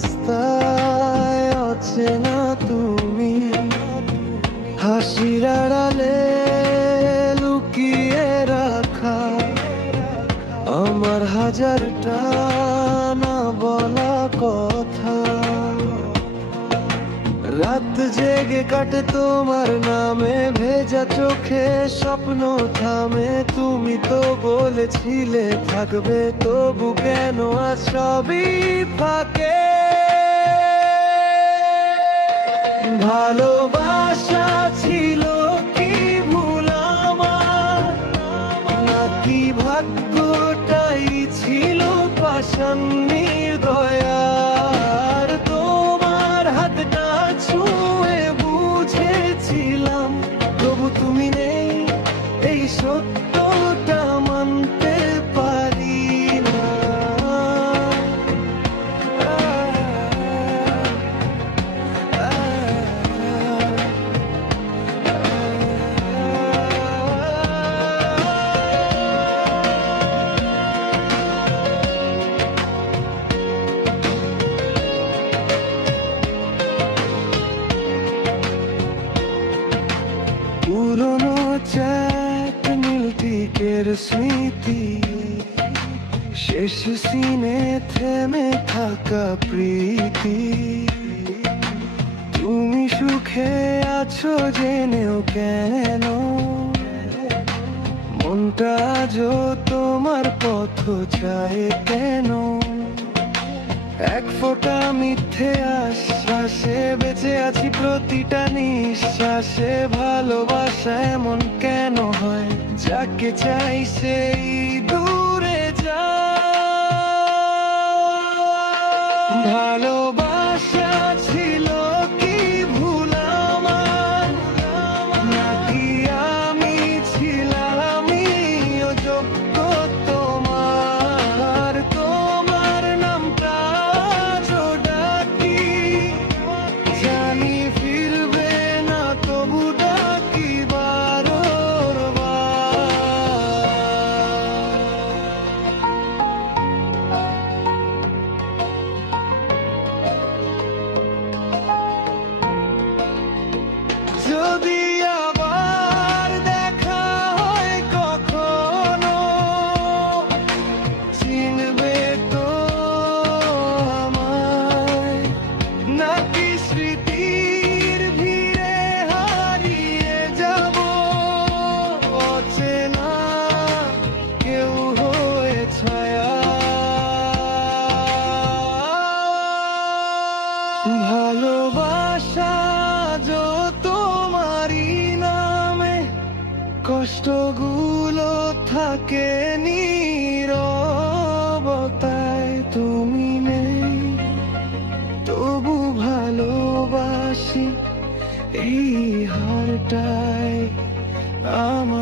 রাস্তায় অচেনা তুমি, হাসির আড়ালে লুকিয়ে রাখা আমার হাজারটা না বলা কথা। রাত জেগে কাটে তোমার নামে, ভেজা চোখে স্বপ্ন থামে। তুমি তো বলেছিলে থাকবে, তবু কেন আজ সবই ফাঁকে? ভালোবাসা ছিল কি ভুল আমার, নাকি ভাগ্যটাই ছিল পাষাণ নির্দয়ার? তোমার হাতটা ছুঁয়ে বুঝেছিলাম, তবু তুমি নেই, এই সত্যটা মানতে পারি না। পুরনো চ্যাট নীলটিকের স্মৃতি, শেষ সিনে থেমে থাকা প্রীতি। তুমি সুখে আছো জেনেও কেন, মনটা আজও তোমার পথ চায় কেন? এক ফোঁটা মিথ্যে আশ্বাসে বেঁচে আছি প্রতিটা নিঃশ্বাসে। ভালোবাসা এমন কেন হয়, যাকে চাই সেই দূরে যায়? ভালোবাসা ছিল কি ভুল আমার, নাকি আমি ছিলামই অযোগ্য তোমার? তোমার নামটা আজও ডাকি, জানি ফিরবে না, তবু ডাকি বারবার। যদি আবার দেখা হয় কখনো, চিনবে তো আমায়, নাকি স্মৃতির ভিড়ে হারিয়ে যাব অচেনা কেউ হয়ে ছায়া? ভালোবাসা যো তোমারই নামে, কষ্টগুলো থাকে নীরবতায়। তুমি নেই, তবু ভালোবাসি এই হারটাই আমার।